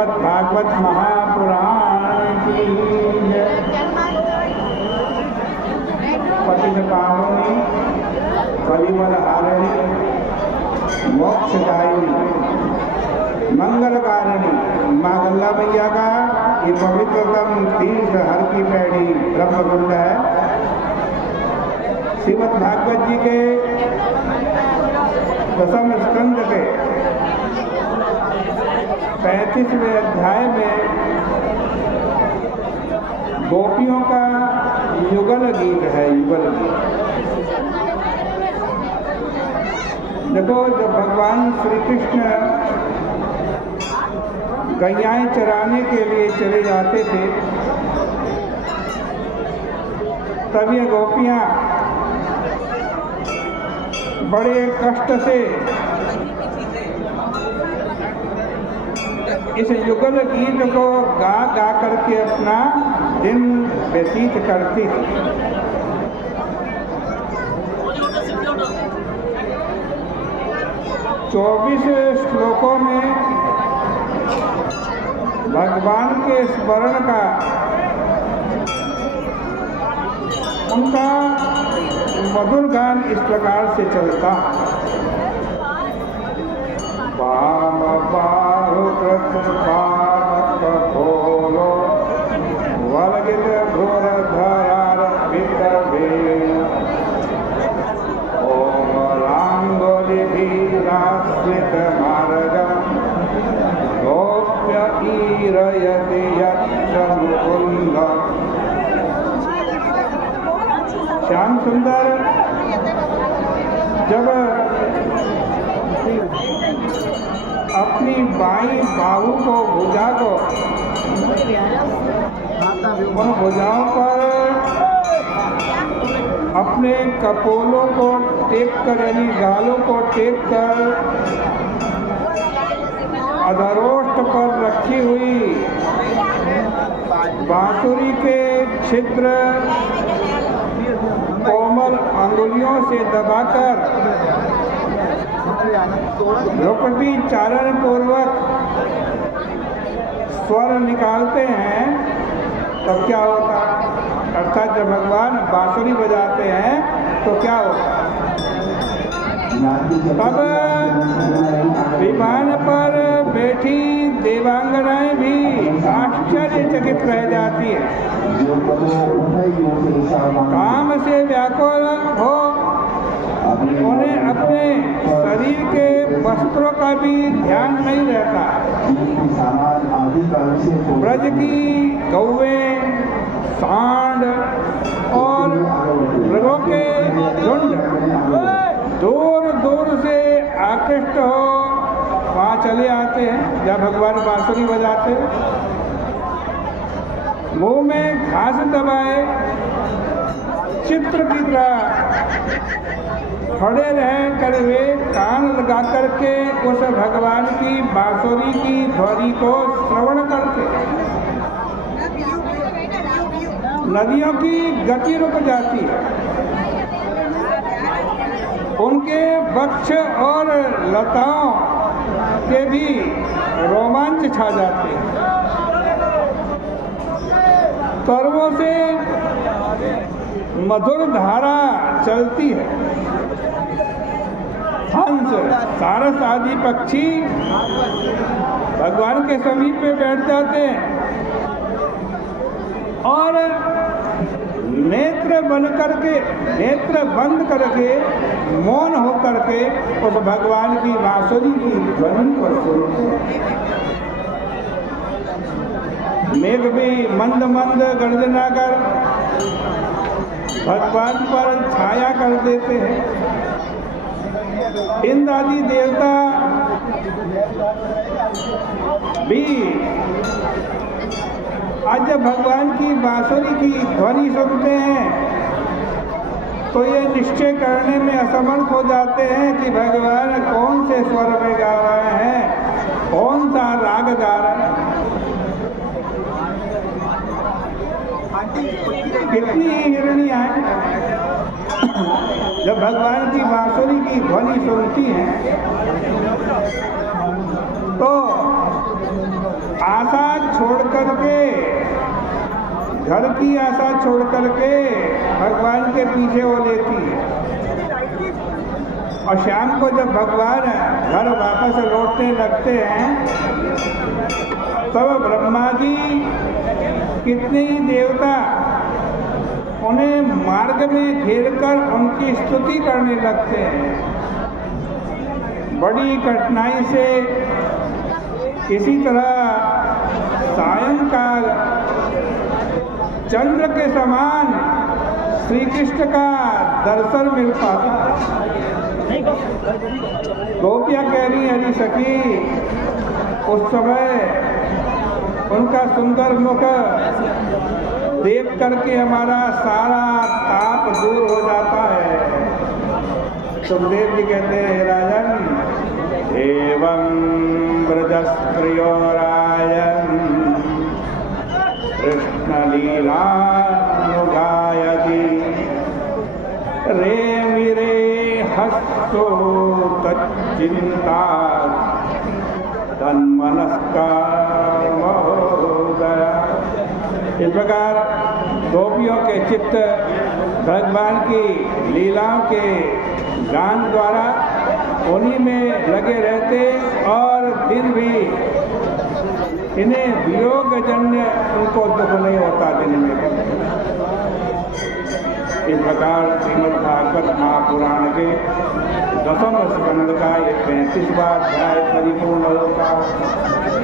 श्रीमद् भागवत महापुराण की जय। पतित पावनी कलिमल हारिणी मोक्षदायिनी मंगलकारिणी माँ गंगा मैया का ये पवित्रतम तीर्थ हर की पैड़ी ब्रह्मकुंड है। श्रीमद् भागवत जी के दसम स्कंद के 35वें अध्याय में गोपियों का युगल गीत है। युगल गीत देखो, जब भगवान श्री कृष्ण गैयाएं चराने के लिए चले जाते थे तब ये गोपियां बड़े कष्ट से इस युगल गीत को गा गा करके अपना दिन व्यतीत करती थी। चौबीस श्लोकों में भगवान के स्मरण का उनका मधुर गान इस प्रकार से चलता। वाम बाहु कृष्ण पाद कठोरो वलगित घोर धरार वितवेन ओम रांगोली भीराश्रित मार्गम गोप्य ईरयति यत्र मुकुंद। श्याम सुंदर जब अपनी बाईं बाहु को भुजा को उन भुजाओं पर अपने कपोलों को टेक कर यानी गालों को टेक कर अधरोष्ठ पर रखी हुई बांसुरी के छिद्र कोमल अंगुलियों से दबाकर ध्रुपदी चारण पूर्वक स्वर निकालते हैं तब क्या होता? अर्थात जब भगवान बांसुरी बजाते हैं तो क्या होता? तब विमान पर बैठी देवांगनाएं भी आश्चर्यचकित रह जाती है। काम से व्याकुल हो उन्हें अपने शरीर के वस्त्रों का भी ध्यान नहीं रहता। ब्रज की गौएं, सांड और मृगों के झुंड दूर दूर से आकृष्ट हो वहाँ चले आते हैं जब भगवान बांसुरी बजाते। मुंह में घास दबाए चित्र की तरह खड़े रह कर वे कान लगा करके उस भगवान की बांसुरी की ध्वनि को श्रवण करते। नदियों की गति रुक जाती है, उनके वक्ष और लताओं के भी रोमांच छा जाते हैं। सर्वों से मधुर धारा चलती है। हंस, सारस आदि पक्षी भगवान के समीप पे बैठ जाते हैं और नेत्र बंद करके मौन हो करके उस भगवान की बांसुरी की ध्वनि को सुनते हैं। मेघ भी मंद मंद गर्जना कर भगवान पर छाया कर देते हैं। इंद्र आदि देवता भी आज जब भगवान की बांसुरी की ध्वनि सुनते हैं तो ये निश्चय करने में असमर्थ हो जाते हैं कि भगवान कौन से स्वर में गा रहे हैं, कौन सा राग गा रहे हैं। कितनी हिरणियां जब भगवान की बांसुरी की ध्वनि सुनती हैं तो आशा छोड़ करके, घर की आशा छोड़ करके भगवान के पीछे वो लेती है। और शाम को जब भगवान घर वापस लौटने लगते हैं तब ब्रह्मा जी कितने ही देवता उन्हें मार्ग में घेरकर उनकी स्तुति करने लगते हैं। बड़ी कठिनाई से किसी तरह सायंकाल चंद्र के समान श्री कृष्ण का दर्शन मिल पाता। गोपियाँ कह रही हरी सखी, उस समय उनका सुंदर मुख देख करके हमारा सारा ताप दूर हो जाता है। सुखदेव जी कहते हैं राजन, एवं ब्रजस्त्रियो राजन कृष्ण लीला गायति रे मेरे हस्तो तच्चिंता तन्मनस्का महोदय। इस प्रकार गोपियों के चित्त भगवान की लीलाओं के गान द्वारा उन्हीं में लगे रहते और दिन भी इन्हें वियोगजन्य उनको दुख नहीं होता दिन में। इस प्रकार श्रीमद् भागवत महापुराण के दसम स्कंद का ये 35वां अध्याय परिपूर्ण होता है।